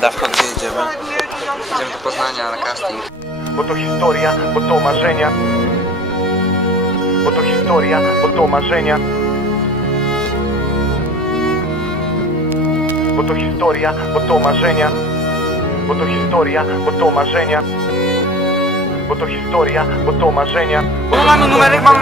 Dawko, gdzie jedziemy? Jedziemy do Poznania na casting. Bo to historia, bo to marzenia. Bo to historia, bo to marzenia. Bo to historia, bo to marzenia. Bo to historia, bo to marzenia. Bo to historia, bo to marzenia. No mamy numerek, mamy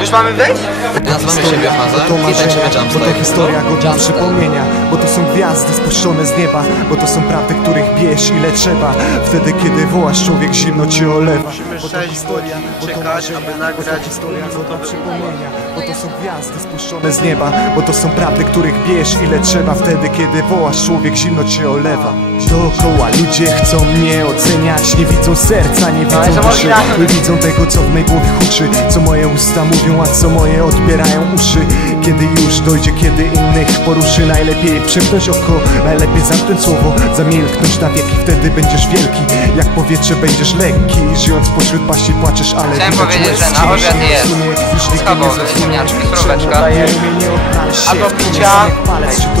już mamy wejść? Nazywamy się Biofaza i tańczymy Bo to historia godna przypomnienia. Bo to są gwiazdy spuszczone z nieba. Bo to są prawdy, których bierz ile trzeba. Wtedy kiedy wołasz, człowiek zimno cię olewa. Bo to historia, bo to marzenia. Bo to historia godna przypomnienia. Bo to są gwiazdy spuszczone z nieba. Bo to są prawdy, których bierz ile trzeba. Wtedy kiedy wołasz, człowiek zimno cię olewa. Dookoła ludzie chcą mnie oceniać. Nie widzą serca, nie widzą duszy. Nie widzą tego, co w mej głowie huczy. Co moje usta mówią, a co moje odbierają uszy. Kiedy już dojdzie, kiedy innych poruszy. Najlepiej przymknąć oko, najlepiej zamknąć słowo. Zamilknąć na wieki, wtedy będziesz wielki. Jak powietrze będziesz lekki. Żyjąc pośród baści płaczesz, ale chciałem powiedzieć, że na obiad jest schabowy, ziemniaczki, króweczka.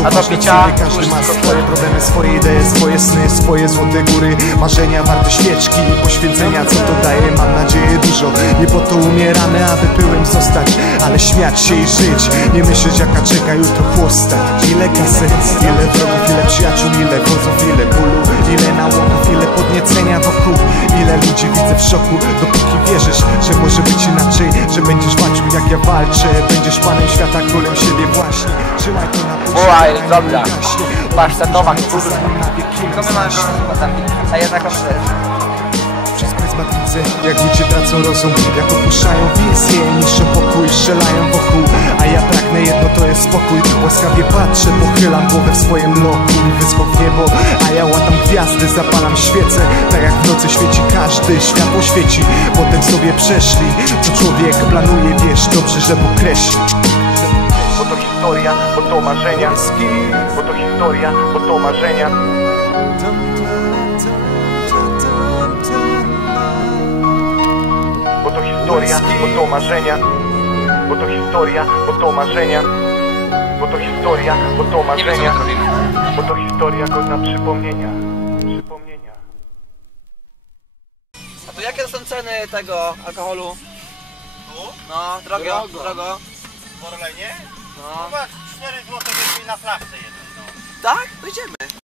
A do picia każdy ma swoje problemy, swoje idee, swoje sny, swoje złote góry. Marzenia warte świeczki i poświęcenia. Co to daje? Mam nadzieję dużo. Nie po to umieramy, aby pyłem zostać, ale śmiać się i żyć. Nie myśleć, jaka czeka jutro chłosta. Ile kasy, ile wrogów, ile przyjaciół, ile wozów, ile bólu, ile nałogów, ile podniecenia wokół. Ile ludzi widzę w szoku, dopóki wierzysz, że może być inaczej. Że będziesz walczył jak ja walczę. Będziesz panem świata, królem siebie właśnie. Trzymaj to na Oj, dobra. Pasztetowa, kurwa. To my mamy problem, a jednak on też. Przez pryzmat widzę, jak ludzie tracą rozum. Jak opuszczają wizję, niszczą pokój, strzelają wokół. A ja pragnę jedno, to jest spokój. Łaskawie patrzę, pochylam głowę w swoim loku. Wyskok w niebo, a ja łatam gwiazdy. Zapalam świecę, tak jak w nocy świeci każdy. Światło świeci, potem sobie przeszli. Co człowiek planuje, wiesz dobrze, że Bóg kreśli. Bo to historia, bo to marzenia. Bo to historia, bo to marzenia. Bo to historia, bo to marzenia. Bo to historia, bo to marzenia. Bo to historia, bo to marzenia. Bo to historia godna przypomnienia. A to jakie są ceny tego alkoholu? Tu? No, drogo. W Orlenie? No. Chyba 4 zł więcej na flaszce jednej, no. Tak? To idziemy.